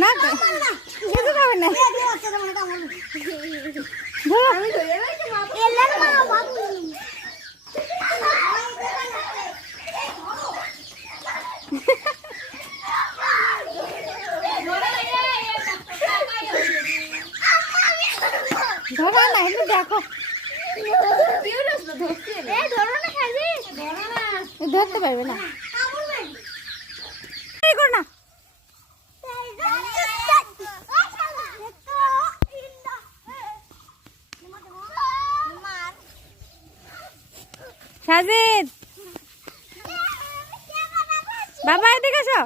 না কিছু খাবে না ধরা না এমনি দেখো ধরতে পারবে না না সাজিদ বাবা এদিকে এসো